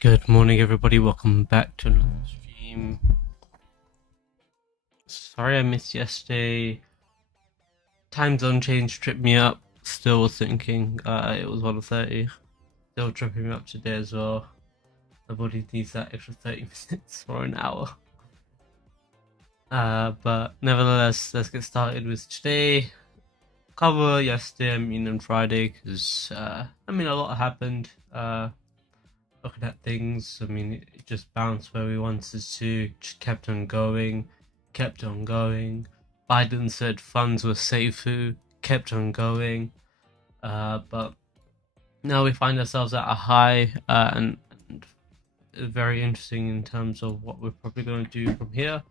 Good morning, everybody. Welcome back to another stream. Sorry I missed yesterday. Time zone change tripped me up. Still was thinking it was 1:30. Still tripping me up today as well. My body needs that extra 30 minutes or an hour. But nevertheless, let's get started with today. Cover yesterday, and Friday, because a lot happened. Looking at things, it just bounced where we wanted to, just kept on going. Biden said funds were safe, kept on going. But now we find ourselves at a high, and very interesting in terms of what we're probably going to do from here.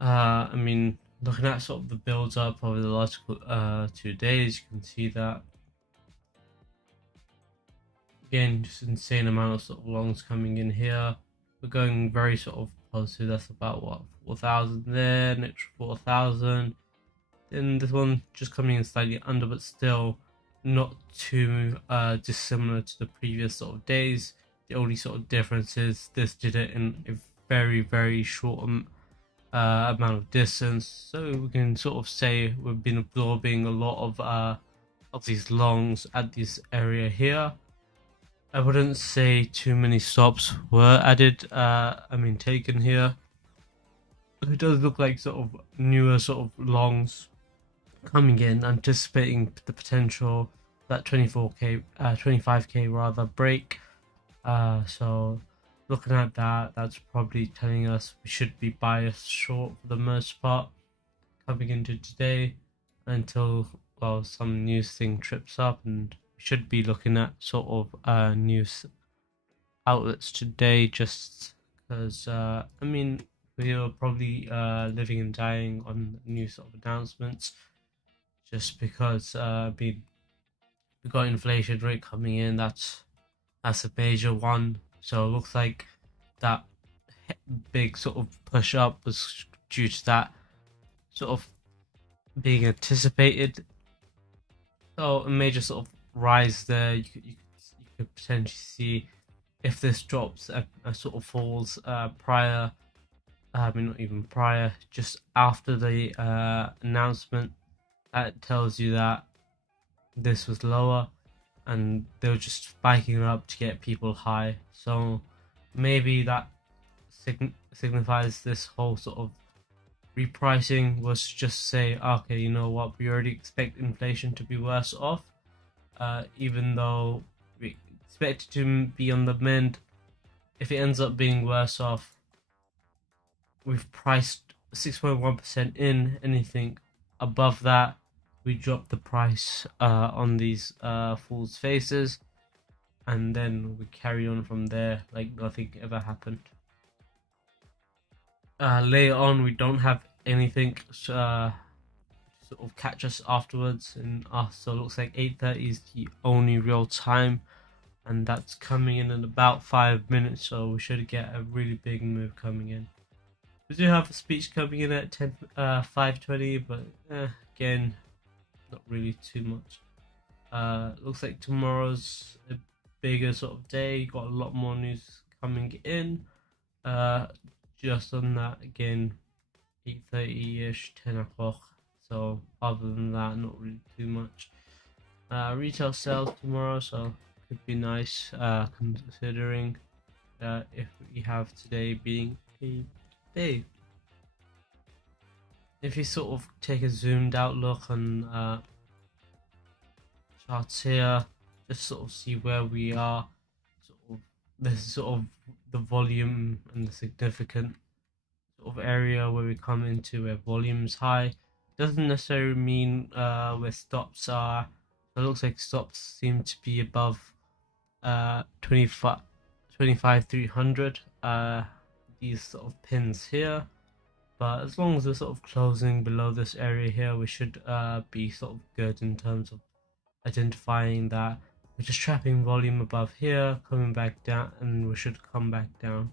Looking at sort of the builds up over the last 2 days, you can see that again, just insane amount of sort of longs coming in here. We're going very sort of positive. That's about what 4,000 there, an extra 4,000. Then this one just coming in slightly under, but still not too dissimilar to the previous sort of days. The only sort of difference is this did it in a very short amount of distance, so we can sort of say we've been absorbing a lot of these longs at this area here. I wouldn't say too many stops were added, taken here. It does look like sort of newer sort of longs coming in, anticipating the potential that 25k rather break. So looking at that, that's probably telling us we should be biased short for the most part coming into today until some news thing trips up, and we should be looking at sort of news outlets today, just because we are probably living and dying on new sort of announcements, just because we got inflation rate coming in. That's a major one. So it looks like that big sort of push up was due to that sort of being anticipated. So a major sort of rise there. You could potentially see if this drops and sort of falls prior. Not even prior, just after the announcement. That tells you that this was lower, and they were just spiking it up to get people high. So maybe that signifies this whole sort of repricing was just say, okay, you know what, we already expect inflation to be worse off, even though we expect it to be on the mend. If it ends up being worse off, we've priced 6.1% in. Anything above that, we drop the price on these fools' faces, and then we carry on from there like nothing ever happened. Later on, we don't have anything sort of catch us afterwards, and so it looks like 8:30 is the only real time, and that's coming in about 5 minutes. So we should get a really big move coming in. We do have a speech coming in at 5:20, but again, not really too much. Looks like tomorrow's a bigger sort of day. Got a lot more news coming in. Just on that, again, 8:30ish, 10 o'clock. So other than that, not really too much. Retail sales tomorrow, so could be nice, considering if we have today being a day. If you sort of take a zoomed out look on charts here, just sort of see where we are. This is sort of the volume and the significant sort of area where we come into where volume's high. Doesn't necessarily mean where stops are. It looks like stops seem to be above 25,300. These sort of pins here. But as long as we're sort of closing below this area here, we should be sort of good in terms of identifying that we're just trapping volume above here, coming back down, and we should come back down.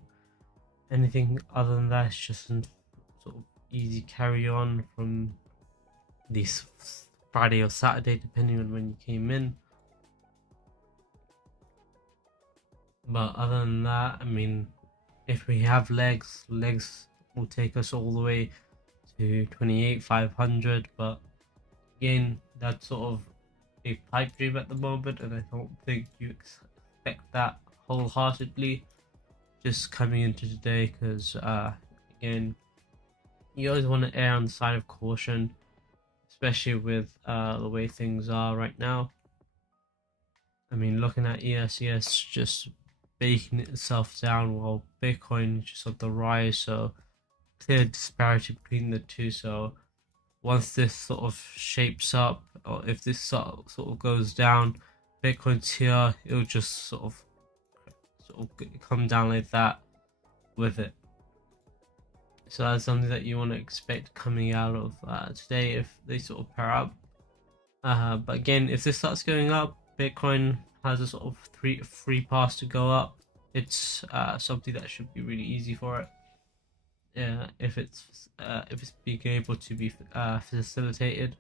Anything other than that is just a sort of easy carry on from this Friday or Saturday, depending on when you came in. But other than that, I mean, if we have legs will take us all the way to 28,500. But again, that's sort of a pipe dream at the moment, and I don't think you expect that wholeheartedly just coming into today, because again, you always want to err on the side of caution, especially with the way things are right now. I mean, looking at ES just baking itself down while Bitcoin is just on the rise, so clear disparity between the two. So once this sort of shapes up, or if this sort of goes down, Bitcoin's here, it'll just sort of come down like that with it. So that's something that you want to expect coming out of today if they sort of pair up. But again, if this starts going up, Bitcoin has a sort of free pass to go up. It's something that should be really easy for it. If it's being able to be facilitated.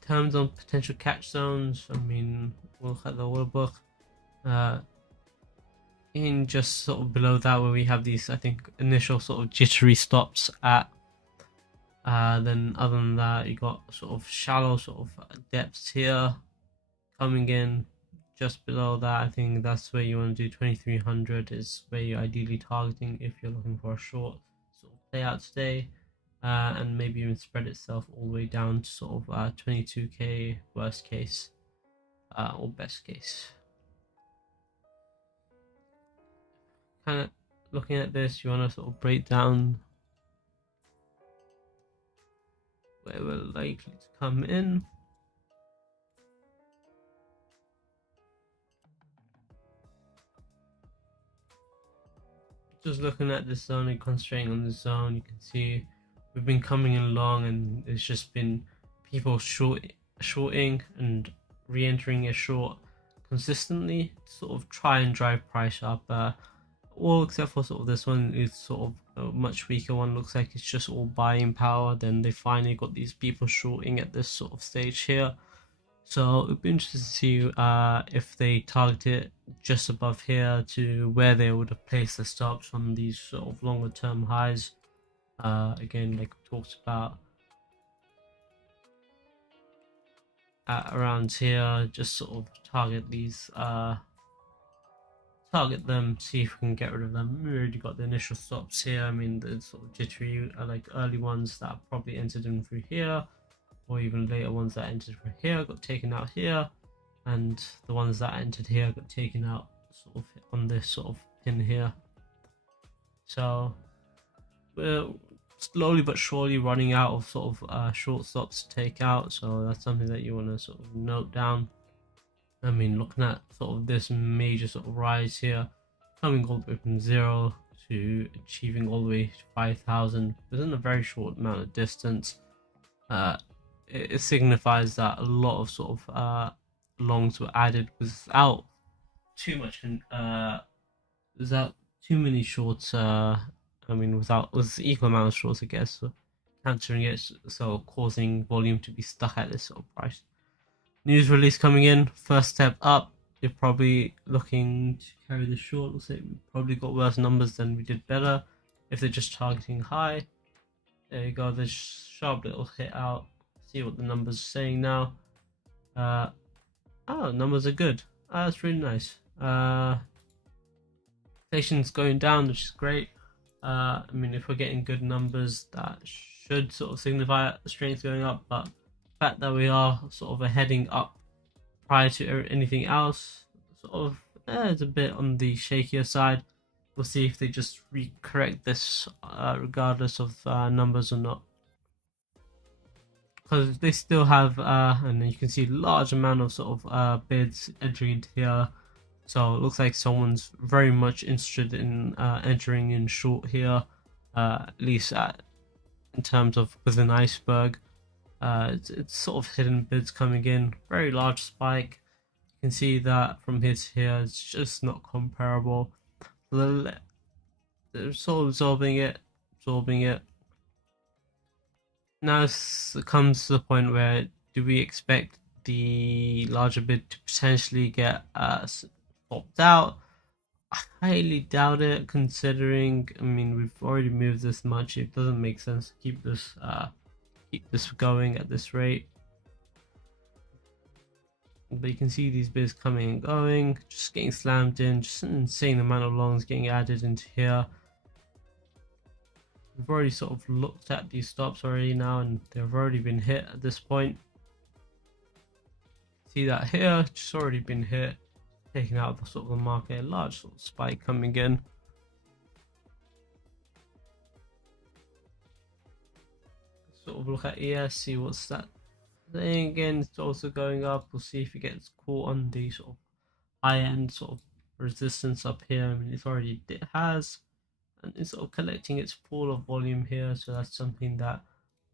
In terms of potential catch zones, I mean, we'll look at the order book. In just sort of below that, where we have these, I think, initial sort of jittery stops at. Then other than that, you got sort of shallow sort of depths here coming in. Just below that, I think that's where you want to do 2300 is where you're ideally targeting if you're looking for a short sort of play out today, and maybe even spread itself all the way down to sort of 22k worst case, or best case. Kind of looking at this, you want to sort of break down where we're likely to come in. Just looking at this zone and concentrating on the zone, you can see we've been coming in long, and it's just been people shorting and re-entering a short consistently to sort of try and drive price up. All except for sort of this one is sort of a much weaker one. Looks like it's just all buying power. Then they finally got these people shorting at this sort of stage here. So it'd be interesting to see if they target it just above here to where they would have placed the stops on these sort of longer term highs. Again, like we talked about, around here, just sort of target these, target them, see if we can get rid of them. We already got the initial stops here. I mean, the sort of jittery, like early ones that probably entered in through here, or even later ones that entered from here got taken out here, and the ones that entered here got taken out sort of on this sort of pin here. So we're slowly but surely running out of sort of short stops to take out, so that's something that you want to sort of note down. I mean, looking at sort of this major sort of rise here, coming all the way from 0 to achieving all the way to 5,000 within a very short amount of distance. It signifies that a lot of sort of longs were added without too much, without too many shorts. I mean, with equal amount of shorts, I guess, so countering it, so causing volume to be stuck at this sort of price. News release coming in, first step up. You're probably looking to carry the short. Looks like we probably got worse numbers than we did better. If they're just targeting high, there you go. There's sharp little hit out. See what the numbers are saying now. Numbers are good. That's really nice. Inflation's going down, which is great. I mean, if we're getting good numbers, that should sort of signify the strength going up, but the fact that we are sort of heading up prior to anything else, sort of it's a bit on the shakier side. We'll see if they just correct this regardless of numbers or not, because they still have and you can see a large amount of sort of bids entering into here. So it looks like someone's very much interested in entering in short here, at least in terms of with an iceberg. It's sort of hidden bids coming in, very large spike. You can see that from here to here, it's just not comparable. They're sort of absorbing it. Now it comes to the point where do we expect the larger bid to potentially get swapped out. I highly doubt it, considering, I mean, we've already moved this much. It doesn't make sense to keep this going at this rate. But you can see these bids coming and going, just getting slammed in, just an insane amount of longs getting added into here. We've already sort of looked at these stops already now, and they've already been hit at this point. See that here, just already been hit, taking out the sort of the market, a large sort of spike coming in. Sort of look at ES, see what's that thing again. It's also going up. We'll see if it gets caught on the sort of high end sort of resistance up here. I mean, it has, and it's sort of collecting its pool of volume here. So that's something that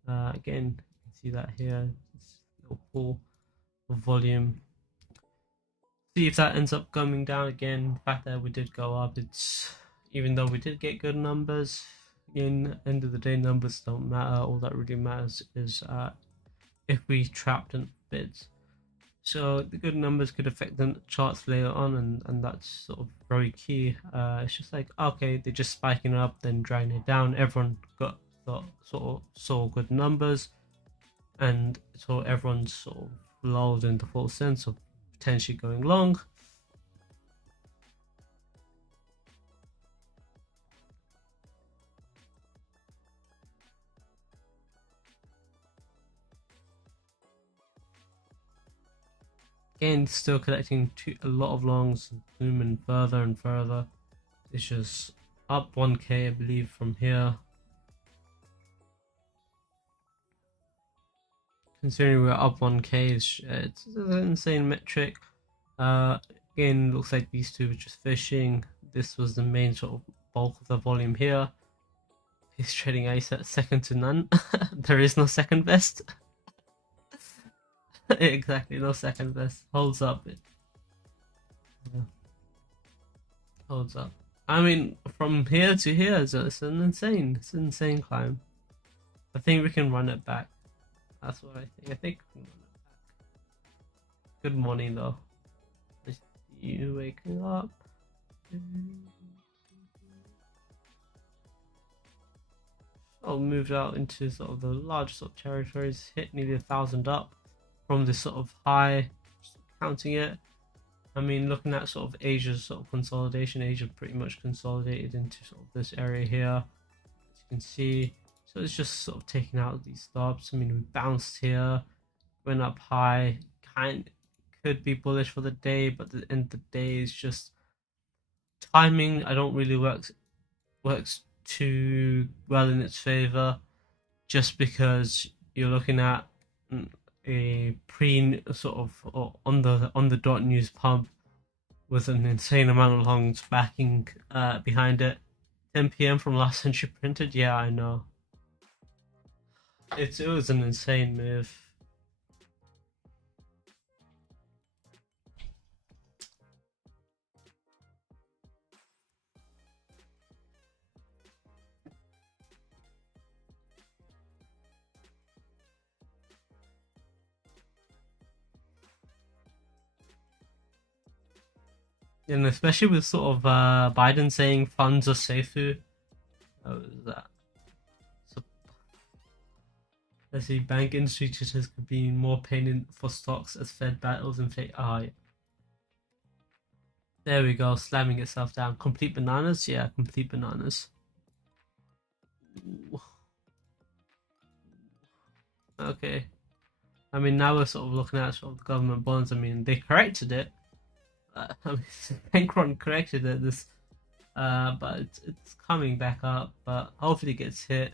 again, you can see that here, this little pool of volume. See if that ends up coming down again. The fact that we did go up, it's, even though we did get good numbers, in end of the day, numbers don't matter. All that really matters is if we trapped in bids. So the good numbers could affect the charts later on, and that's sort of very key. It's just like, okay, they're just spiking up, then dragging it down. Everyone got sort of saw good numbers, and so everyone's sort of lulled in the full sense of potentially going long. Again, still collecting a lot of longs, zooming further and further. It's just up 1k, I believe, from here. Considering we're up 1k, it's an insane metric. Again, looks like these two were just fishing. This was the main sort of bulk of the volume here. He's trading ice at second to none. There is no second best. Exactly, no second best. Holds up. Yeah. Holds up. I mean, from here to here, it's an insane climb. I think we can run it back. That's what I think. I think we can run it back. Good morning, though. Nice to see you waking up. I'll move out into sort of the large sort of territories. Hit nearly 1,000 up from this sort of high. Just counting it. I mean, looking at sort of Asia's sort of consolidation, Asia pretty much consolidated into sort of this area here, as you can see. So it's just sort of taking out these stops. I mean, we bounced here, went up high, could be bullish for the day, but at the end of the day is just timing. I don't really works too well in its favor, just because you're looking at a pre sort of on the dot news pump with an insane amount of longs backing behind it. 10 p.m. from last century printed. Yeah, I know. It was an insane move. And especially with sort of Biden saying funds are safer. How is that? So, let's see, bank industry jitters could be more pain for stocks as Fed battles inflate. Yeah. There we go, slamming itself down. Complete bananas? Yeah, complete bananas. Ooh. Okay. I mean, now we're sort of looking at sort of the government bonds. I mean, they corrected it. I mean, Bankron corrected it. But it's coming back up. But hopefully it gets hit,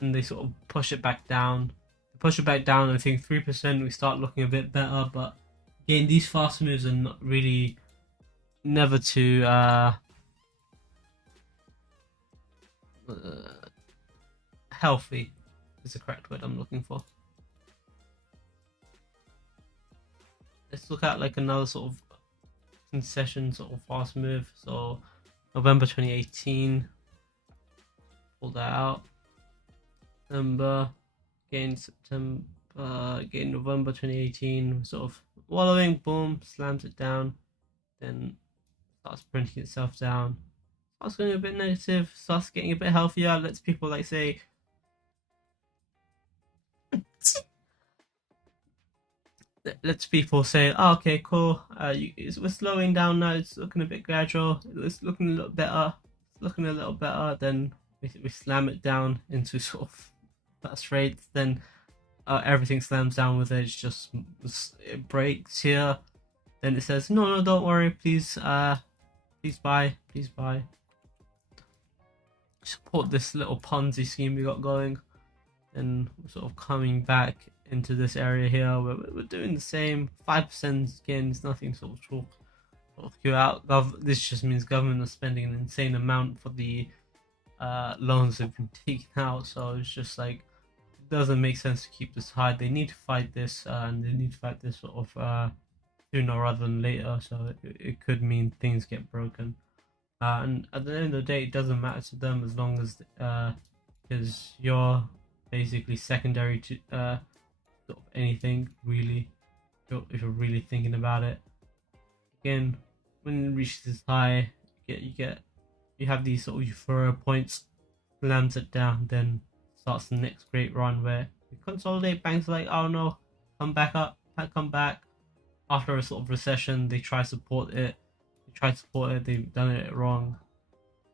and they sort of push it back down. Push it back down. I think 3%. We start looking a bit better. But again, these fast moves are not really never too healthy. Is the correct word I'm looking for. Let's look at like another sort of concession sort of fast move. So November 2018, pull that out. November, again September again November 2018, sort of wallowing, boom, slams it down, then starts printing itself down, starts going a bit negative, starts getting a bit healthier, lets people like say lets people say, oh, okay, cool, we're slowing down now, it's looking a bit gradual, it's looking a little better, then we slam it down into sort of fast rates, then everything slams down with it, it breaks here, then it says, no, don't worry, please buy, support this little Ponzi scheme we got going. And we're sort of coming back into this area here where we're doing the same 5% again. It's nothing sort of talk you out. This just means government is spending an insane amount for the loans that have been taken out, so it's just like it doesn't make sense to keep this high. They need to fight this, and they need to fight this sort of sooner rather than later, so it could mean things get broken. And at the end of the day, it doesn't matter to them as long as because you're basically secondary to sort of anything really, if you're really thinking about it. Again, when it reaches this high, you have these sort of euphoria points, slams it down, then starts the next great run where you consolidate. Banks are like, oh no, come back up, come back. After a sort of recession, they try to support it. They've done it wrong,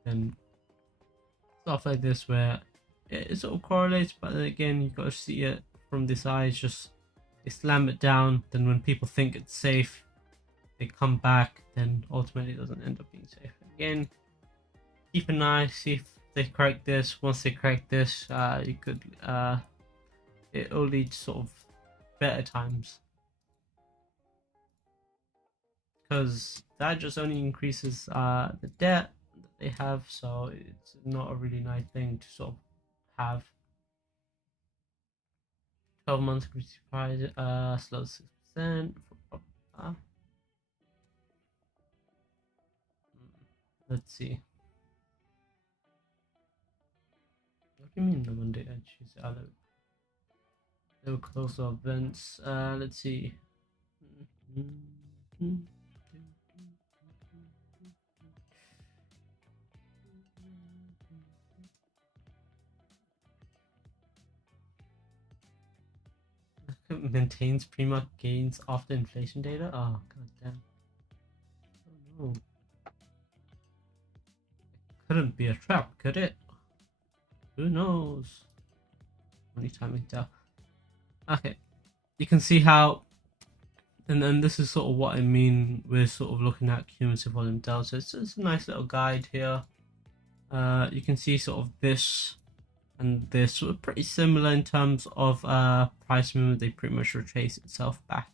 and stuff like this where it sort of correlates, but then again you got to see it from this eye. It's just they slam it down, then when people think it's safe they come back, then ultimately it doesn't end up being safe. Again, keep an eye, see if they correct this. Once they correct this, you could it'll lead to sort of better times, because that just only increases the debt that they have, so it's not a really nice thing to sort of have. 12 months price slow 6%. Let's see. What do you mean the Monday and Tuesday? They were closer events. Let's see. Maintains pre-market gains after inflation data. Oh god damn. Oh no. It couldn't be a trap, could it? Who knows? Only time we can tell. Okay. You can see how, and then this is sort of what I mean. We're sort of looking at cumulative volume delta. It's a nice little guide here. You can see sort of this and this were pretty similar in terms of price movement. They pretty much retrace itself back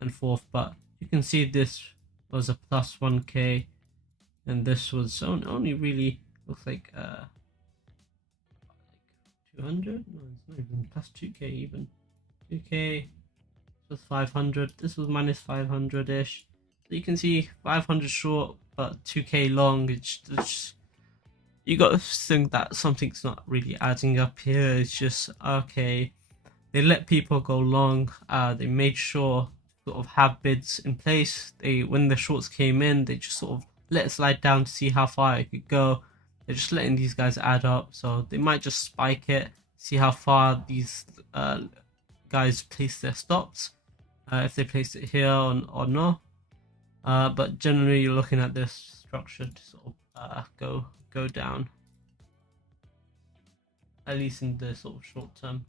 and forth, but you can see this was a plus 1k and this was only really looks like 200. No, it's not even plus 2k, even 2k plus 500. This was minus 500 ish, so you can see 500 short but 2k long. It's you got to think that something's not really adding up here. It's just okay, they let people go long. They made sure to sort of have bids in place. When the shorts came in, they just sort of let it slide down to see how far it could go. They're just letting these guys add up, so they might just spike it, see how far these guys place their stops, if they place it here or not. But generally, you're looking at this structure to sort of go down, at least in the sort of short term.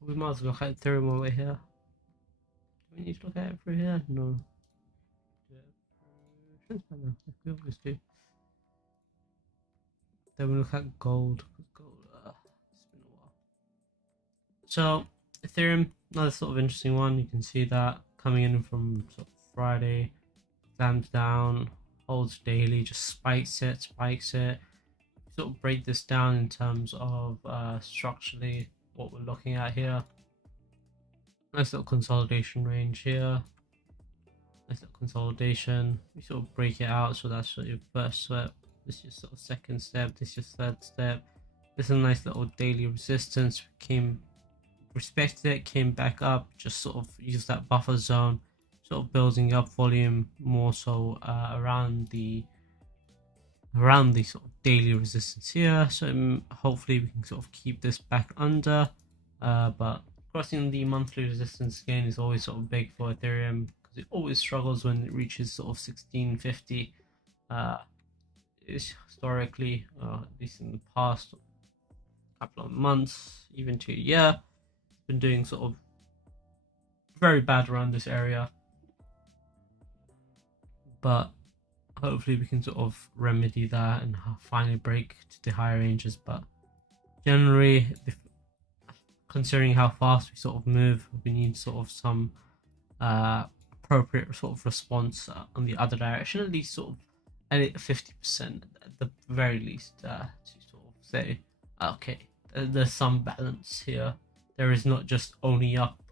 We might as well look at Ethereum while we're here. Do we need to look at it through here? No. Then we look at gold. Gold, it's been a while. So Ethereum, another sort of interesting one. You can see that coming in from sort of Friday, slams down, holds daily, just spikes it. Sort of break this down in terms of structurally what we're looking at here. Nice little consolidation range here. nice little consolidation. We sort of break it out, so that's sort of your first step. This is your sort of second step. This is your third step. This is a nice little daily resistance. Respected it, came back up, just sort of use that buffer zone, sort of building up volume more so around the sort of daily resistance here. So hopefully we can sort of keep this back under, but crossing the monthly resistance again is always sort of big for Ethereum because it always struggles when it reaches sort of 1650. Is historically, at least in the past couple of months, even to a year, it's been doing sort of very bad around this area, but hopefully we can sort of remedy that and finally break to the higher ranges. But generally, considering how fast we sort of move, we need sort of some appropriate sort of response on the other direction, at least sort of at 50% at the very least, to sort of say, okay, there's some balance here. There is not just only up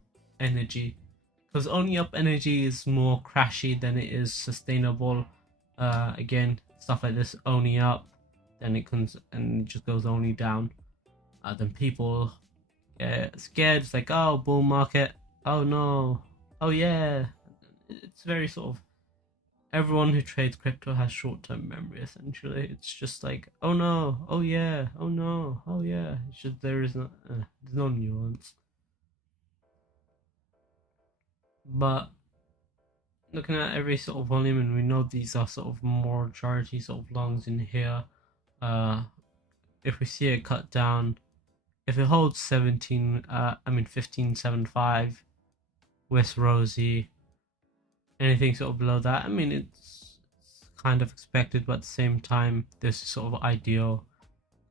energy, because only up energy is more crashy than it is sustainable. Again, stuff like this, only up, then it comes and it just goes only down. Then people get scared. It's like, oh, bull market. Oh no. Oh yeah. It's very sort of, everyone who trades crypto has short-term memory. Essentially, it's just like, oh no, oh yeah, oh no, oh yeah. It's just there's no nuance. But looking at every sort of volume, and we know these are sort of majority sort of longs in here. If we see it cut down, if it holds 15.75 West Rosie, anything sort of below that, I mean, it's kind of expected, but at the same time, this is sort of ideal.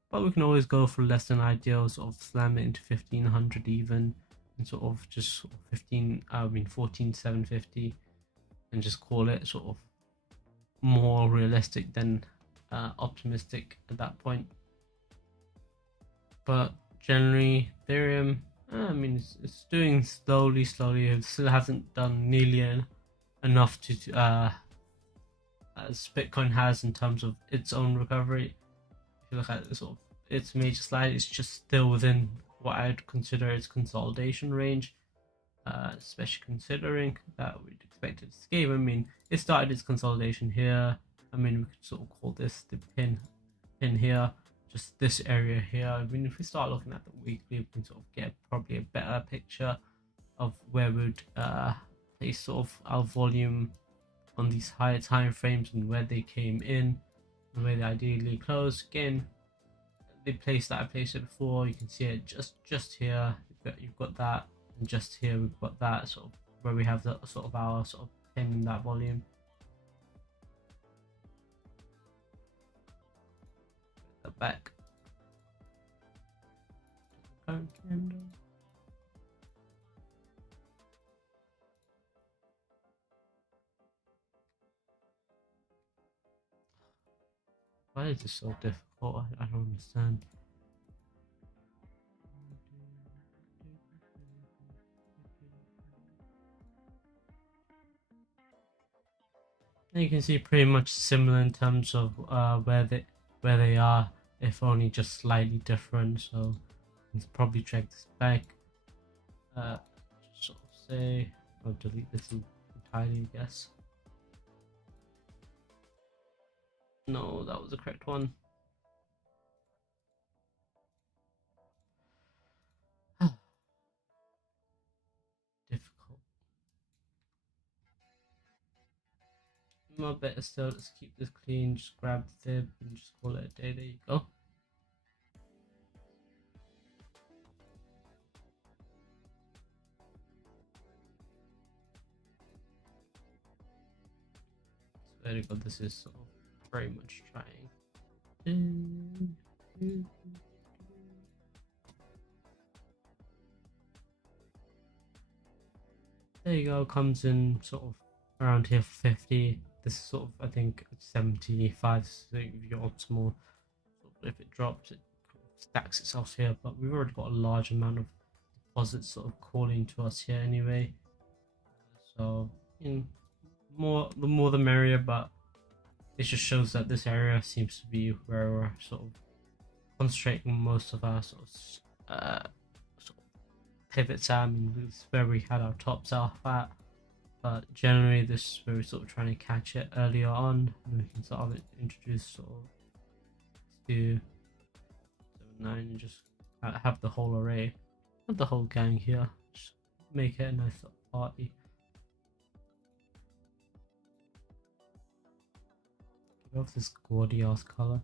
But we can always go for less than ideal, sort of slam it into 1500 even, and sort of just sort of 14,750, and just call it sort of more realistic than optimistic at that point. But generally, Ethereum, I mean, it's doing slowly. It still hasn't done nearly enough to as Bitcoin has in terms of its own recovery. If you look at sort of its major slide, it's just still within what I'd consider its consolidation range, especially considering that we'd expect it to escape. I mean, it started its consolidation here. I mean, we could sort of call this the pin here, just this area here. I mean, if we start looking at the weekly, we can sort of get probably a better picture of where we'd place sort of our volume on these higher time frames and where they came in and where they ideally close. Again, the place that I placed it before, you can see it just here. You've got that, and just here we've got that sort of where we have the sort of our sort of pin in that volume. The back. Current candle. Why is this so difficult? I don't understand. And you can see pretty much similar in terms of where they are, if only just slightly different. So let's probably check this back. Sort of say, I'll delete this entirely, I guess. No, that was the correct one. Difficult. More better still, let's keep this clean, just grab the fib and just call it a day. There you go. It's very good. This is sort of very much trying. There you go, comes in sort of around here for 50. This is sort of, I think, 75 is your optimal. If it drops, it stacks itself here, but we've already got a large amount of deposits sort of calling to us here anyway. So the more the merrier, but it just shows that this area seems to be where we're sort of concentrating most of our sort of pivots at. I mean, this is where we had our tops off at, but generally this is where we're sort of trying to catch it earlier on, and we can sort of introduce sort of 2, 7, 9, and just have the whole array, not the whole gang here, just make it a nice little party. Give off this gaudy ass color.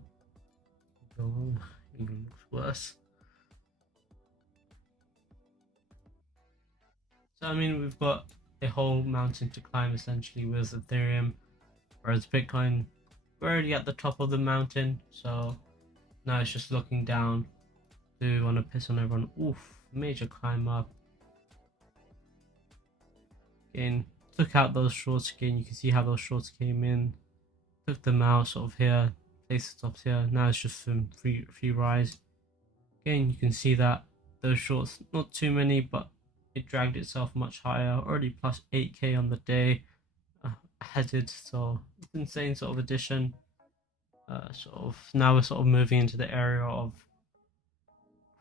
It looks worse. So I mean, we've got a whole mountain to climb essentially with Ethereum, whereas Bitcoin, we're already at the top of the mountain, so now it's just looking down. Do we want to piss on everyone? Oof, major climb up. Again, took out those shorts again. You can see how those shorts came in. Took them out sort of here, placed the stops here. Now it's just some free rise. Again, you can see that those shorts, not too many, but it dragged itself much higher. Already plus 8k on the day, headed. So it's insane sort of addition. Sort of now we're sort of moving into the area of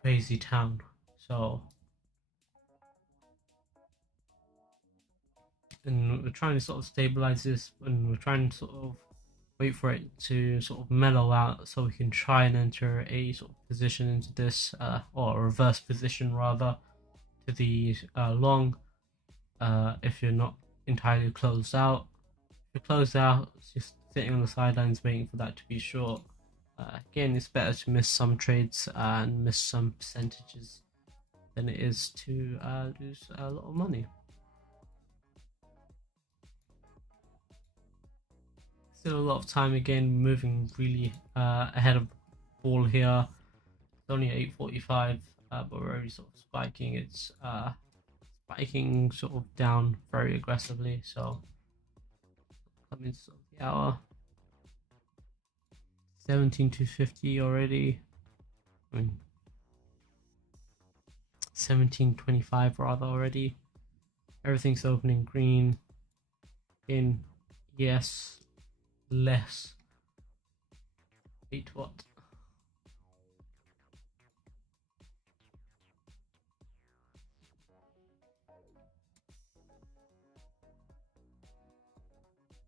crazy town. So, and we're trying to sort of stabilize this, and we're trying to sort of wait for it to sort of mellow out so we can try and enter a sort of position into this, or a reverse position rather, to the long, if you're not entirely closed out. If you're closed out, it's just sitting on the sidelines waiting for that to be short. Again, it's better to miss some trades and miss some percentages than it is to lose a lot of money. Still a lot of time, again, moving really ahead of the ball here. It's only 8:45, but we're already sort of spiking. It's spiking sort of down very aggressively, so coming to sort of the hour. 17:250 already. I mean, 17:25 rather already. Everything's opening green. In yes. Less. Wait, what?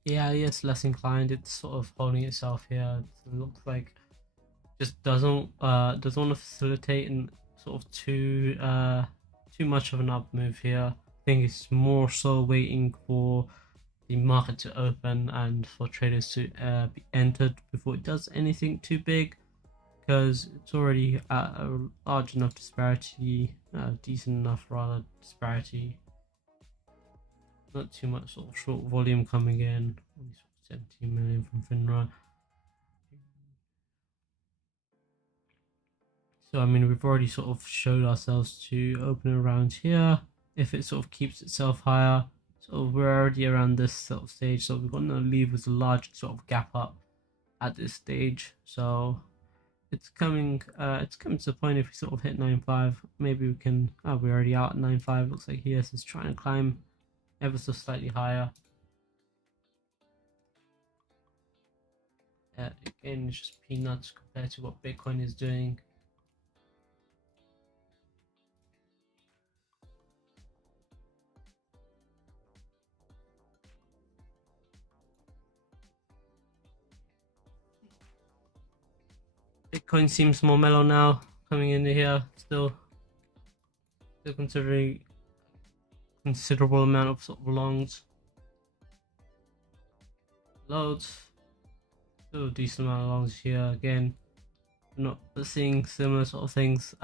Yeah, yes, less inclined. It's sort of holding itself here. It looks like just doesn't want to facilitate and sort of too much of an up move here. I think it's more so waiting for the market to open and for traders to be entered before it does anything too big, because it's already at a large enough disparity, decent enough rather disparity. Not too much sort of short volume coming in. Only 17 million from FINRA. So I mean, we've already sort of showed ourselves to open around here. If it sort of keeps itself higher, so we're already around this sort of stage. So we're going to leave with a large sort of gap up at this stage. So it's coming to the point. If we sort of hit 9.5, maybe we can. Oh, we're already out at 9.5. Looks like ES is trying to climb ever so slightly higher. Again, it's just peanuts compared to what Bitcoin is doing. Bitcoin seems more mellow now, coming into here, still considering considerable amount of sort of longs. Loads. Still a decent amount of longs here. Again, not seeing similar sort of things,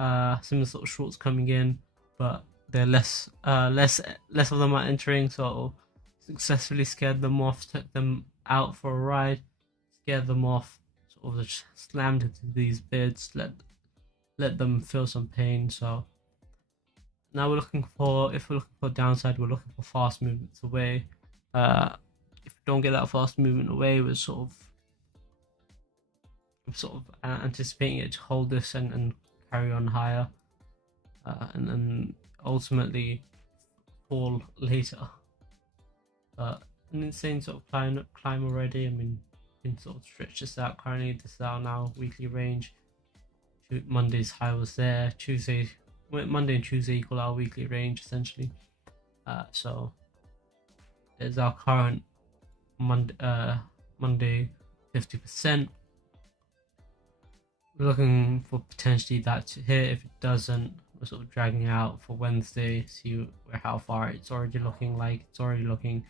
similar sort of shorts coming in, but they're less of them are entering, so successfully scared them off, took them out for a ride, scared them off, sort of just slammed into these bids, let them feel some pain. So now if we're looking for downside, we're looking for fast movements away. If we don't get that fast movement away, we're sort of anticipating it to hold this and carry on higher, and then ultimately fall later. But an insane sort of climb already. I mean, you can sort of stretch this out. Currently, this is our now weekly range. Monday's high was there. Monday and Tuesday equal our weekly range essentially. So there's our current Monday 50%. We're looking for potentially that to hit. If it doesn't, we're sort of dragging out for Wednesday. See how far it's already looking like. It's already looking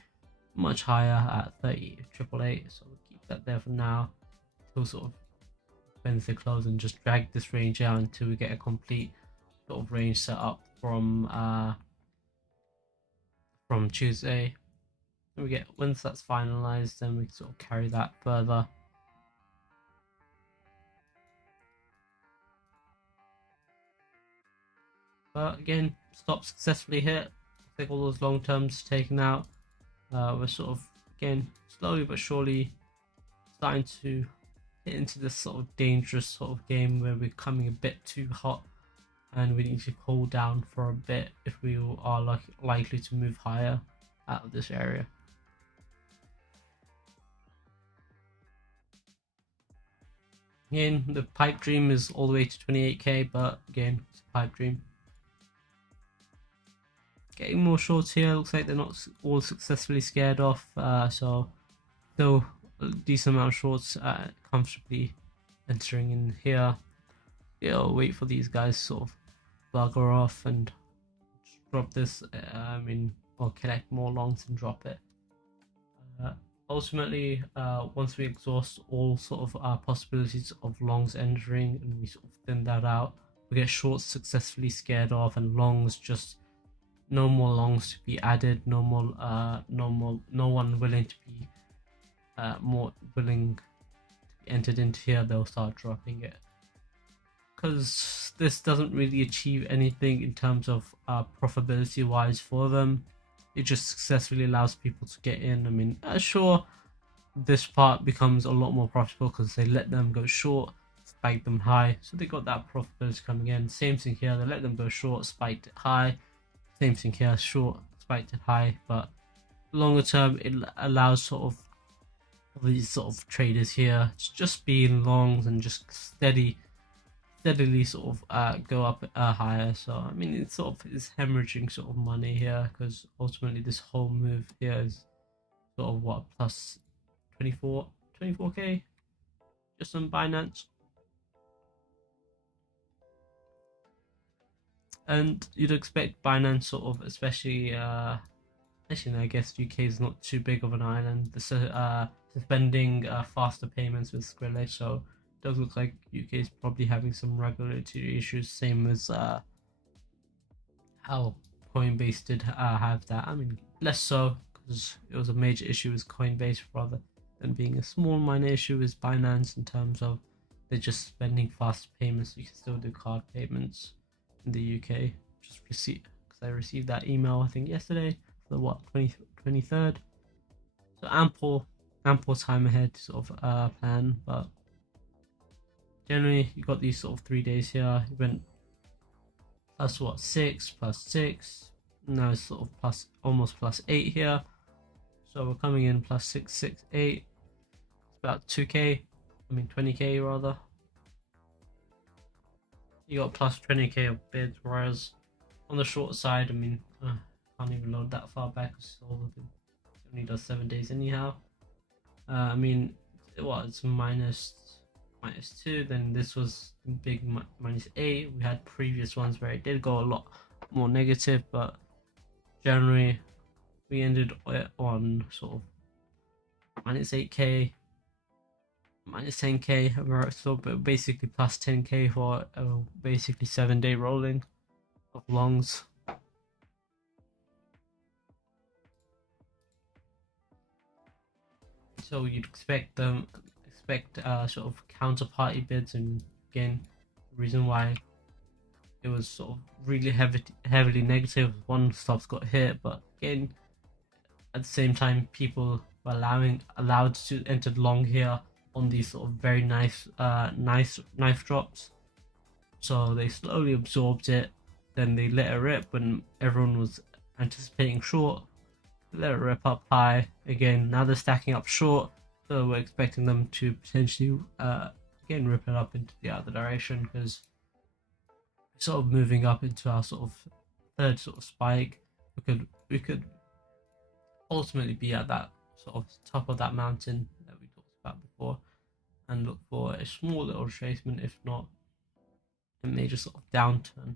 much higher at 30,888. So we'll keep that there for now. Till sort of Wednesday close and just drag this range out until we get a complete sort of range set up from Tuesday. Once that's finalized, then we can sort of carry that further. But again, stop successfully hit. I think all those long terms taken out. We're sort of again slowly but surely starting to get into this sort of dangerous sort of game where we're coming a bit too hot and we need to cool down for a bit if we are likely to move higher out of this area. Again, the pipe dream is all the way to 28k, but again, it's a pipe dream. Getting more shorts here. Looks like they're not all successfully scared off, so still a decent amount of shorts comfortably entering in here. Yeah, I'll wait for these guys to sort of bugger off and drop this. Or collect more longs and drop it. Ultimately, once we exhaust all sort of possibilities of longs entering and we sort of thin that out, we get shorts successfully scared off and longs just no more longs to be added, no one willing to be more willing to be entered into here. They'll start dropping it because this doesn't really achieve anything in terms of profitability wise for them. It just successfully allows people to get in. I mean, sure, this part becomes a lot more profitable because they let them go short, spike them high, so they got that profitability coming in. Same thing here, they let them go short, spiked it high. Same thing here, short, spiked it high. But longer term, it allows sort of these sort of traders here to just be in longs and just steadily sort of go up higher. So I mean, it sort of is hemorrhaging sort of money here because ultimately this whole move here is sort of what, plus 24k just on Binance. And you'd expect Binance sort of, especially I guess UK is not too big of an island. Suspending faster payments with Skrillex, so it does look like UK is probably having some regulatory issues, same as how Coinbase did have that. I mean, less so because it was a major issue with Coinbase rather than being a small minor issue with Binance in terms of they're just spending fast payments. You can still do card payments in the UK. Just because I received that email I think yesterday for the 23rd. So ample time ahead to sort of plan, but generally you got these sort of 3 days here. You went plus 6 plus 6. Now it's sort of almost plus 8 here. So we're coming in plus 6, 6, 8. It's about 2k. I mean 20k rather. You got plus 20k of bids, whereas on the short side, I mean, can't even load that far back because it only does 7 days anyhow. I mean, it's minus 2, then this was big minus 8. We had previous ones where it did go a lot more negative, but generally we ended on sort of minus 8k, minus 10k, so basically plus 10k for basically 7-day rolling of longs. So you'd expect sort of counterparty bids, and again, the reason why it was sort of really heavily negative. One stops got hit, but again, at the same time, people were allowed to enter long here on these sort of very nice knife drops. So they slowly absorbed it, then they let it rip when everyone was anticipating short. let it rip up high again. Now they're stacking up short, so we're expecting them to potentially again rip it up into the other direction, because sort of moving up into our sort of third sort of spike. We could ultimately be at that sort of top of that mountain that we talked about before, and look for a small little retracement, if not a major sort of downturn.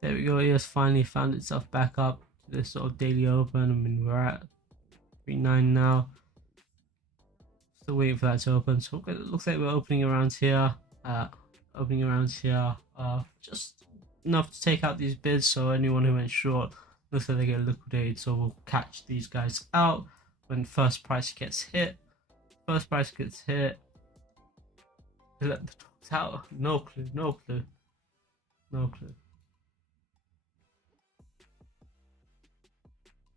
There we go. ES finally found itself back up to this sort of daily open. I mean, we're at 3.9 now. Still waiting for that to open. So it looks like we're opening around here. Just enough to take out these bids. So anyone who went short, looks like they get liquidated. So we'll catch these guys out when first price gets hit. First price gets hit. Let the talks out. No clue. No clue. No clue.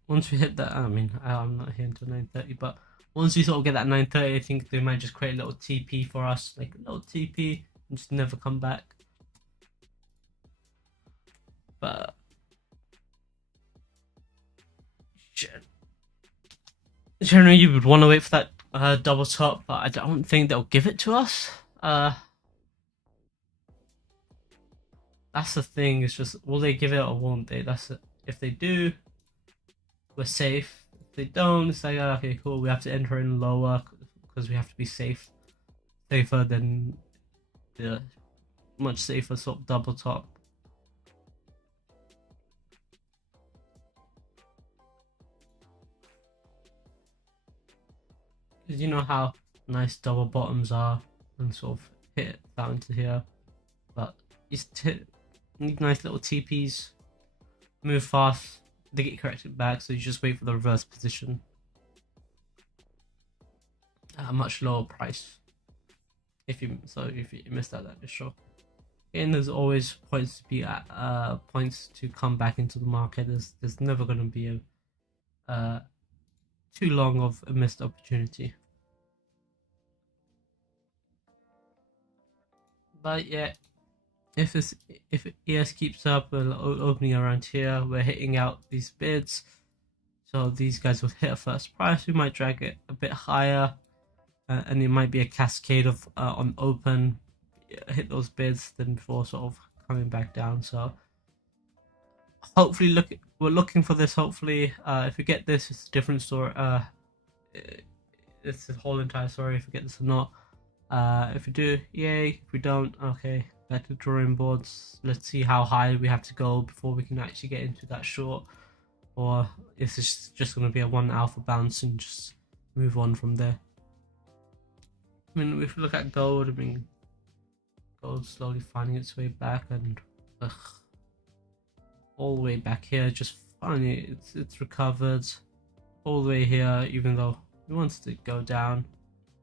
Once we hit that, I mean, I'm not here until 9:30, but once we sort of get that 9:30, I think they might just create a little TP for us, like a little TP, and just never come back. But generally, you would want to wait for that double top, but I don't think they'll give it to us. That's the thing. It's just, will they give it or won't they? That's it. If they do, we're safe. If they don't, it's like, okay, cool. We have to enter in lower because we have to be safer than the much safer sort of double top. Because you know how nice double bottoms are, and sort of hit down to here, but it's need nice little TPs, move fast, they get corrected back, so you just wait for the reverse position at a much lower price. If you missed out, that is sure. And there's always points to be at points to come back into the market. There's never going to be a too long of a missed opportunity. But yeah, if ES keeps up opening around here, we're hitting out these bids, so these guys will hit a first price. We might drag it a bit higher, and it might be a cascade of on open hit those bids then before sort of coming back down. So hopefully we're looking for this. Hopefully if we get this, it's a different story. It's the whole entire story if we get this or not. If we do, yay. If we don't, okay, back to drawing boards. Let's see how high we have to go before we can actually get into that short, or is this just going to be a one alpha bounce and just move on from there. I mean, if we look at gold, I mean, gold slowly finding its way back, and all the way back here, just finally it's recovered all the way here, even though we wanted to go down,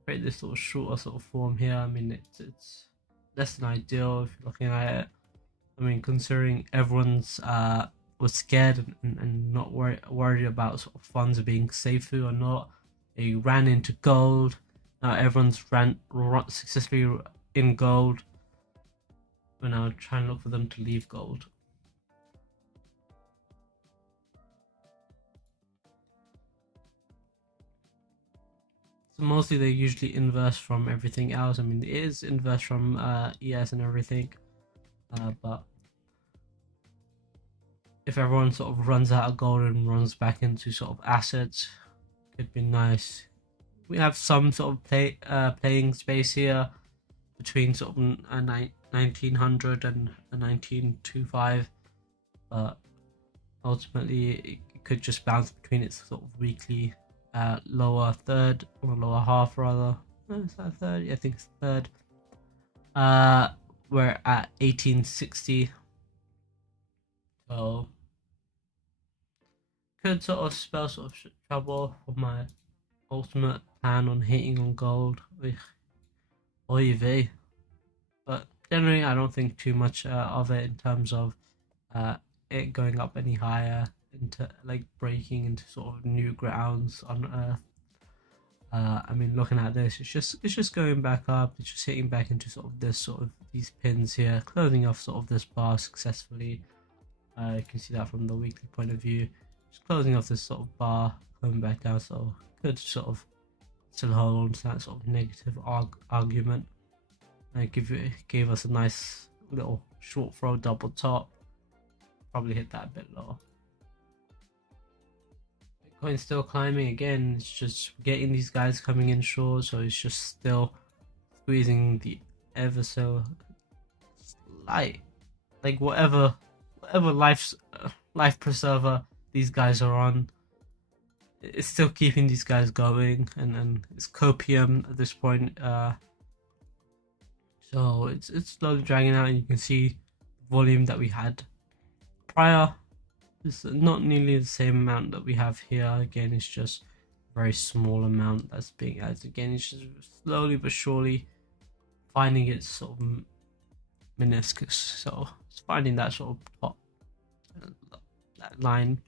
create this sort of shorter sort of form here. I mean, it's less than ideal if you're looking at it. I mean, considering everyone's was scared and not worried about sort of funds being safe or not, they ran into gold. Now everyone's run successfully in gold. We're now trying to look for them to leave gold. So mostly they usually inverse from everything else. I mean, it is inverse from ES and everything, but if everyone sort of runs out of gold and runs back into sort of assets, could be nice. We have some sort of playing space here between sort of 1900 and 1925, but ultimately it could just bounce between its sort of weekly lower third, or lower half rather. Is that third? Yeah, I think it's third. We're at 1860, so could sort of spell sort of trouble for my ultimate plan on hitting on gold. Oy vey. But generally, I don't think too much of it in terms of it going up any higher, into like breaking into sort of new grounds on Earth. I mean, looking at this, it's just going back up. It's just hitting back into sort of this sort of these pins here, closing off sort of this bar successfully. You can see that from the weekly point of view. Just closing off this sort of bar, coming back down. So good to sort of still hold on to that sort of negative argument. Gave us a nice little short throw double top. Probably hit that a bit low. Bitcoin still climbing again. It's just getting these guys coming in short, so it's just still squeezing the ever so light, like whatever life preserver these guys are on. It's still keeping these guys going, and it's copium at this point. So it's slowly dragging out, and you can see the volume that we had prior. It's not nearly the same amount that we have here. Again, it's just a very small amount that's being added. Again, it's just slowly but surely finding its sort of meniscus. So it's finding that sort of top, that line.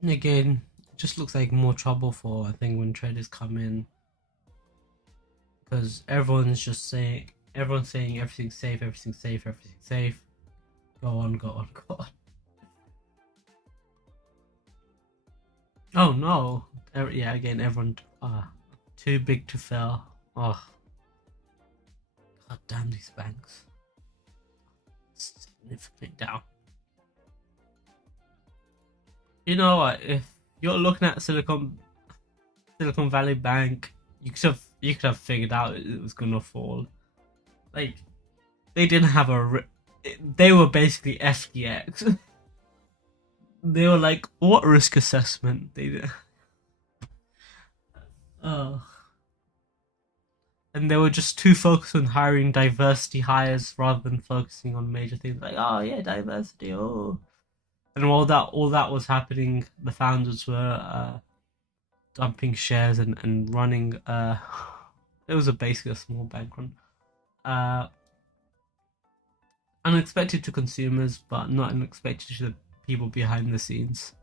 And again, it just looks like more trouble for, I think, when traders come in, because everyone's saying everything's safe, everything's safe, everything's safe. Go on, go on, go on. Oh no! Yeah, again, everyone too big to fail. Oh, god damn these banks! Significantly down. You know what? If you're looking at Silicon Valley Bank, you could have figured out it was gonna fall. Like, they didn't have they were basically FTX. They were like, what risk assessment? They did. Oh. And they were just too focused on hiring diversity hires rather than focusing on major things like, oh yeah, diversity. Oh. And all that was happening, the founders were dumping shares and running. It was basically a small bank run. Unexpected to consumers, but not unexpected to the people behind the scenes.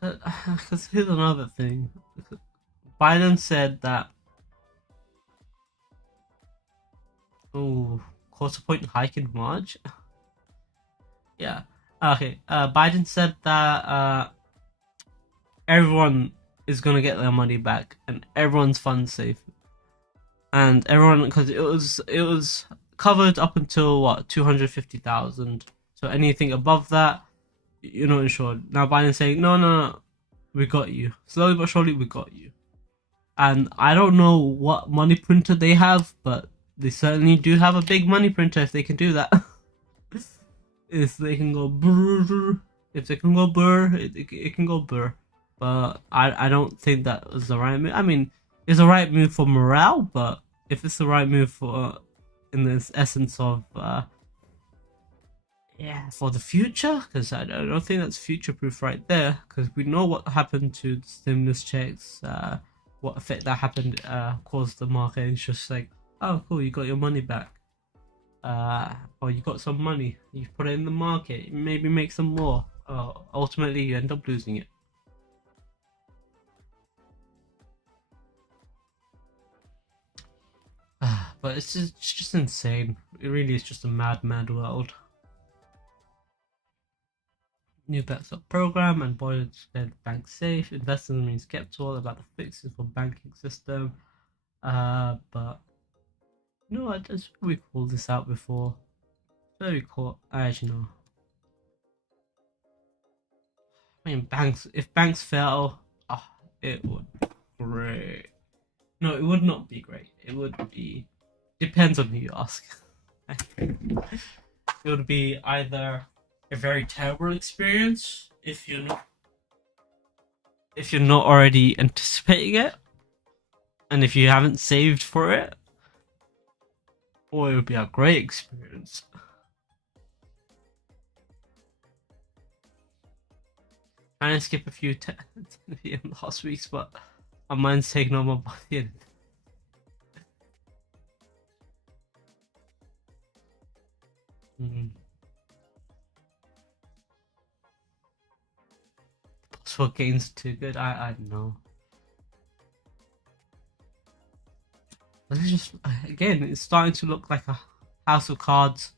Because here's another thing. Biden said that, quarter point hike in March. Yeah. Okay. Biden said that everyone is gonna get their money back and everyone's funds safe, and everyone, because it was covered up until what, 250,000. So anything above that, you're not insured. Now Biden's saying no, we got you. Slowly but surely, we got you. And I don't know what money printer they have, but they certainly do have a big money printer if they can do that. If they can go brr, if they can go brr, it can go brr. But I don't think that was the right move. I mean, it's the right move for morale, but if it's the right move for, in this essence of, for the future, because I don't think that's future proof right there, because we know what happened to the stimulus checks, what effect that happened caused the market. It's just like, oh cool, you got your money back, or you got some money, you put it in the market, maybe make some more. Ultimately you end up losing it. But it's just insane. It really is just a mad world. New backstop program and boiled bank safe. Investors remain skeptical about the fixes for banking system. But no, I just we called this out before. Very cool. I actually know. I mean, if banks fail, it would be great. No, it would not be great. It would be, depends on who you ask. It would be either a very terrible experience if you're not already anticipating it, And if you haven't saved for it, boy, it would be a great experience. Trying to skip a few 10 PM last weeks, but my mind's taking on my body. Possible gains too good. I don't know. It's just, again, it's starting to look like a house of cards.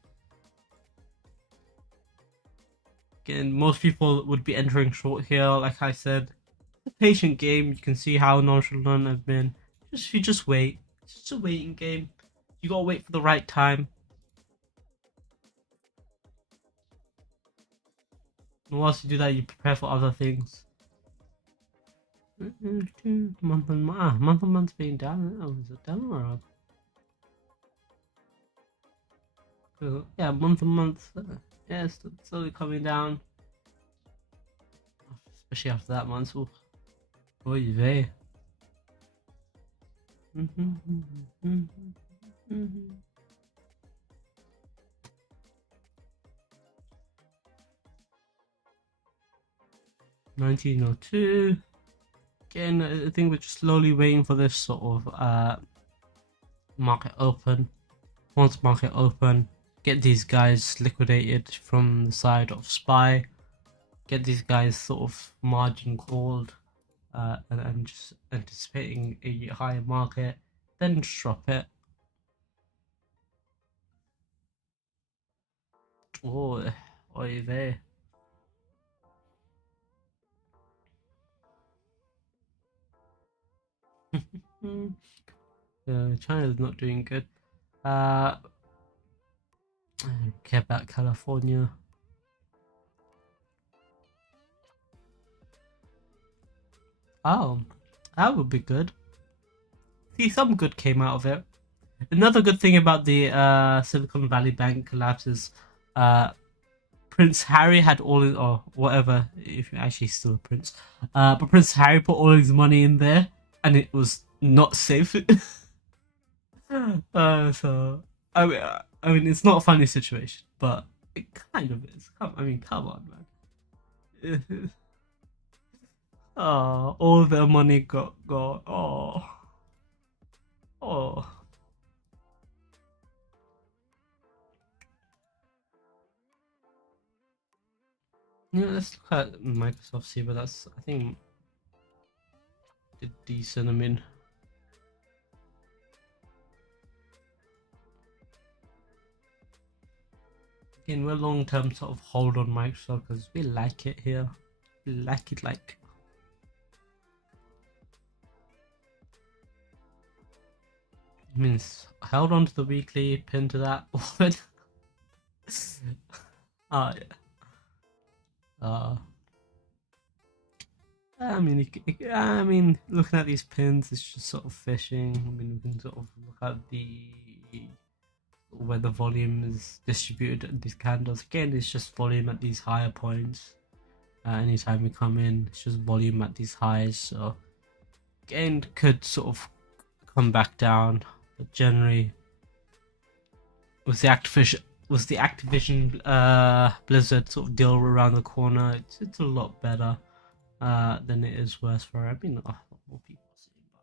Again, most people would be entering short here, like I said. It's a patient game. You can see how nonchalant I've been. You just wait. It's just a waiting game. You gotta wait for the right time. And whilst you do that, you prepare for other things. Month on month being down. Oh, is it down or up? Yeah, month on month. Yeah, it's slowly coming down. Especially after that month. Oy vey. 1902. Again, I think we're just slowly waiting for this sort of market open. Once market open, get these guys liquidated from the side of SPY. Get these guys sort of margin called, and just anticipating a higher market. Then just drop it. Oh, oy vey. China's not doing good. I don't care about California. Oh, that would be good. See, some good came out of it. Another good thing about the Silicon Valley Bank collapse is Prince Harry had all his, or whatever, if you're actually still a prince, but Prince Harry put all his money in there and it was not safe. So I mean, it's not a funny situation, but it kind of is. Come on, man. Oh, all their money got. Oh. Yeah, let's look at Microsoft, see, but that's, I think, did decent. I mean, again, we're long term sort of hold on Microsoft because we like it here. We like it like. I mean, held on to the weekly, pin to that. Oh, yeah. I mean, looking at these pins, it's just sort of fishing. I mean, we can sort of look at where the volume is distributed at these candles. Again, it's just volume at these higher points. Anytime we come in, it's just volume at these highs. So again, could sort of come back down, but generally, with the Activision Blizzard sort of deal around the corner, it's a lot better than it is worse for. I mean, a lot more people seeing, but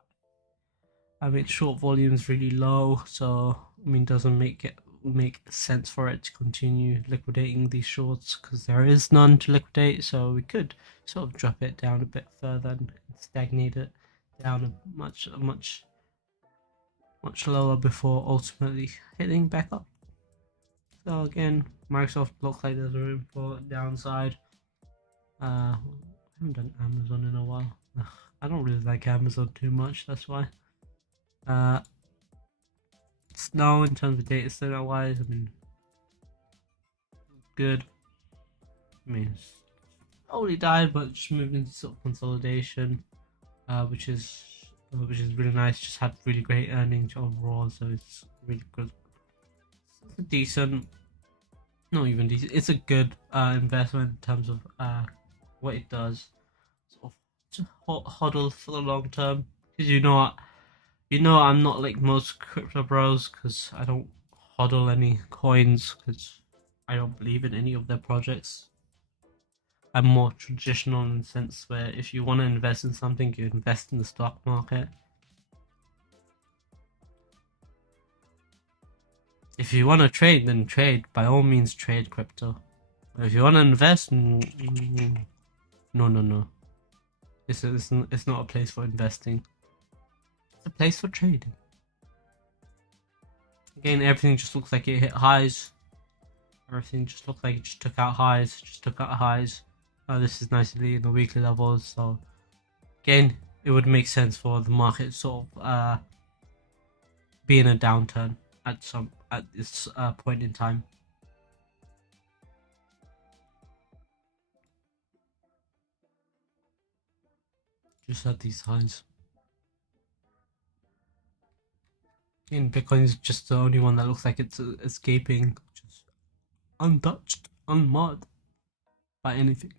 I mean, short volume is really low, so I mean, doesn't make sense for it to continue liquidating these shorts because there is none to liquidate. So we could sort of drop it down a bit further and stagnate it down much lower before ultimately hitting back up. So again, Microsoft looks like there's room for downside. I haven't done Amazon in a while. I don't really like Amazon too much, that's why. Snow in terms of data center wise, I mean, good. I mean, it's only died, but just moved into sort of consolidation, which is really nice. Just had really great earnings overall, so it's really good. It's decent, not even decent. It's a good investment in terms of what it does. Sort of hodl for the long term, because you know what, You know, I'm not like most crypto bros because I don't hodl any coins because I don't believe in any of their projects. I'm more traditional in the sense where if you want to invest in something, you invest in the stock market. If you want to trade, then trade. By all means, trade crypto. But if you want to invest, no, no, no. It's not a place for investing. It's a place for trading. Again, everything just looks like it hit highs. Everything just looked like it just took out highs. Just took out highs. This is nicely in the weekly levels. So again, it would make sense for the market sort of be in a downturn at this point in time. Just at these highs. And Bitcoin is just the only one that looks like it's escaping, just untouched, unmarred by anything.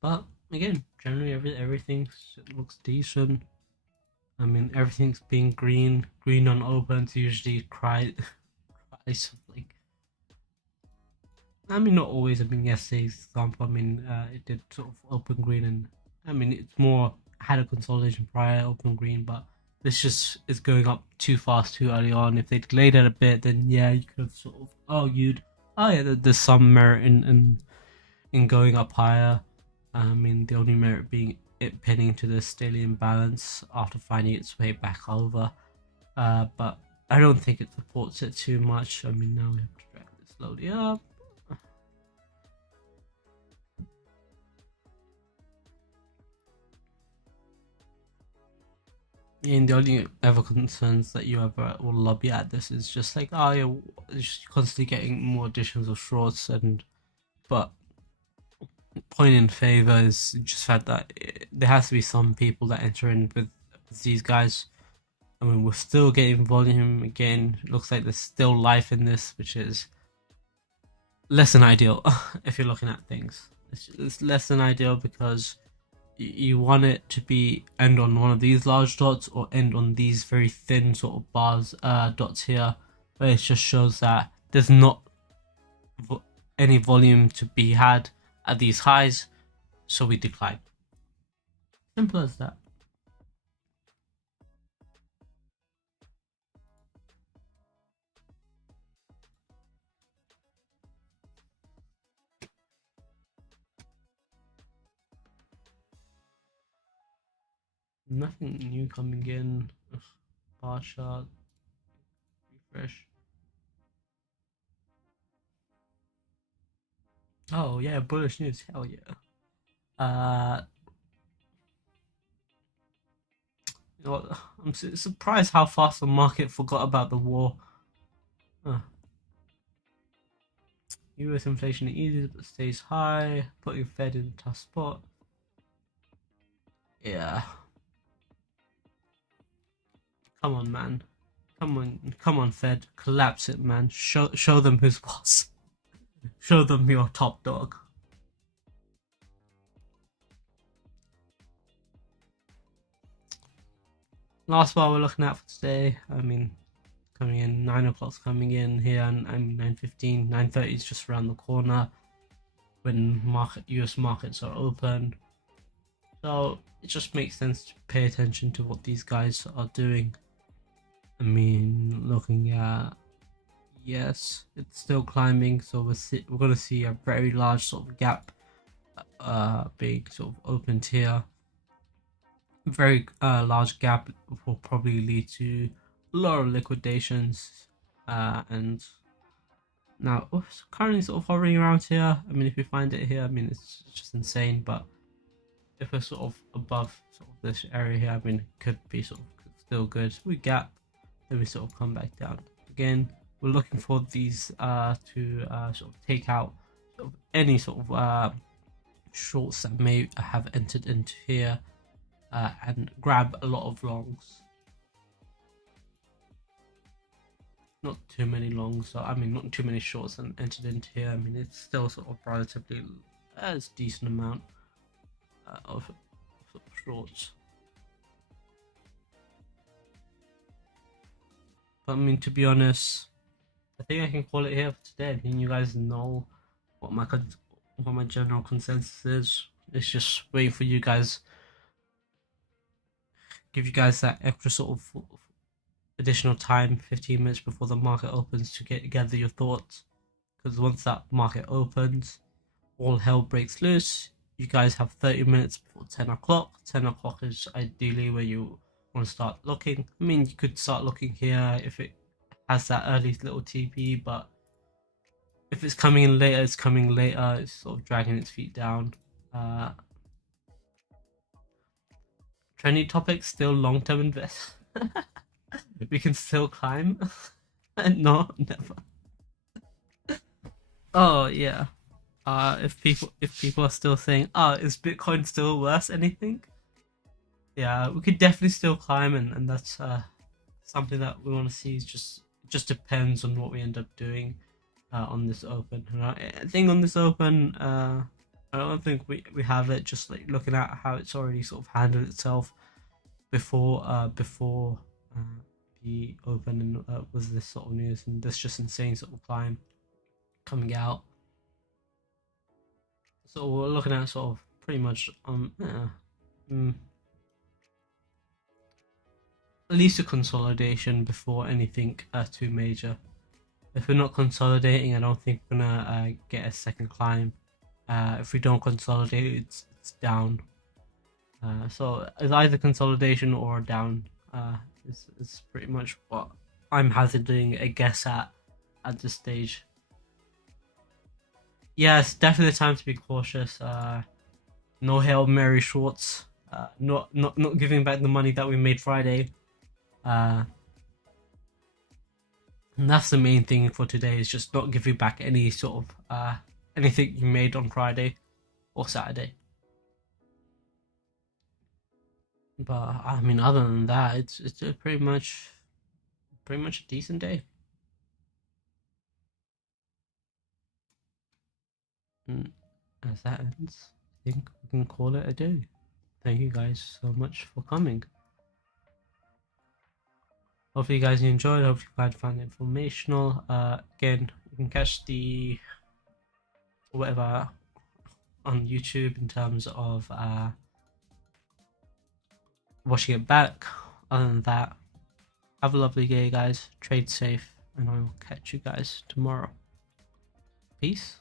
But again, generally everything looks decent. I mean, everything's being green. Green on opens usually cries like. I mean, not always. I mean, yesterday's example. I mean, it did sort of open green, and I mean, it's more had a consolidation prior open green, but this just is going up too fast, too early on. If they delayed it a bit, then yeah, you could have sort of argued, oh yeah, there's some merit in going up higher. I mean, the only merit being it pinning to this daily imbalance after finding its way back over. But I don't think it supports it too much. I mean, now we have to drag this slowly up. And the only ever concerns that you ever will lobby at this is just like, oh, you're just constantly getting more additions of shorts, but point in favor is just fact that there has to be some people that enter in with these guys. I mean, we're still getting volume again. It looks like there's still life in this, which is less than ideal if you're looking at things. It's less than ideal because you want it to be end on one of these large dots or end on these very thin sort of bars dots here, where it just shows that there's not any volume to be had at these highs, so we decline. Simple as that. Nothing new coming in. Bar chart, refresh. Oh yeah, bullish news. Hell yeah. You know what? I'm surprised how fast the market forgot about the war. US inflation eases but stays high, putting Fed in a tough spot. Yeah. Come on, man. Come on, Fed. Collapse it, man. Show them who's boss. Show them your top dog. Last bar we're looking at for today. I mean, coming in 9 o'clock's coming in here, and I'm 9:15. 9:30 is just around the corner when US markets are open. So it just makes sense to pay attention to what these guys are doing. I mean, looking at, yes, it's still climbing, so we're gonna see a very large sort of gap being sort of opened here. Very large gap will probably lead to a lot of liquidations, and now it's currently sort of hovering around here. I mean, if we find it here, I mean, it's just insane, but if we're sort of above sort of this area here, I mean, it could be sort of still good. We gap, then we sort of come back down again. We're looking for these to sort of take out sort of any sort of shorts that may have entered into here and grab a lot of longs. not too many longs, so I mean not too many shorts and entered into here. I mean it's still sort of relatively as decent amount of shorts. But I mean, to be honest, I think I can call it here for today. I mean, you guys know what my general consensus is. It's just waiting for you guys, give you guys that extra sort of additional time, 15 minutes before the market opens to gather your thoughts. Because once that market opens, all hell breaks loose. You guys have 30 minutes before 10 o'clock. 10 o'clock is ideally where you want to start looking. I mean, you could start looking here if it has that early little TP, but if it's coming in later, it's coming later. It's sort of dragging its feet down. Trendy topics, still long-term invest. We can still climb. No, never. Oh yeah. If people are still saying, is Bitcoin still worth anything? Yeah, we could definitely still climb, and that's something that we want to see. It just depends on what we end up doing on this open. And I think on this open, I don't think we have it. Just like looking at how it's already sort of handled itself before the open, and with this sort of news and this just insane sort of climb coming out. So we're looking at sort of pretty much at least a consolidation before anything too major. If we're not consolidating, I don't think we're gonna get a second climb. If we don't consolidate, it's down. So it's either consolidation or down. Is pretty much what I'm hazarding a guess at this stage. Yeah, it's definitely time to be cautious. No Hail Mary shorts. Not giving back the money that we made Friday. And that's the main thing for today, is just not giving back any sort of anything you made on Friday or Saturday. But I mean, other than that, it's pretty much a decent day. And as that ends, I think we can call it a day. Thank you guys so much for coming. Hopefully you guys enjoyed. Hopefully you guys found it informational. Again, you can catch the whatever on YouTube in terms of watching it back. Other than that, have a lovely day, guys. Trade safe, and I will catch you guys tomorrow. Peace.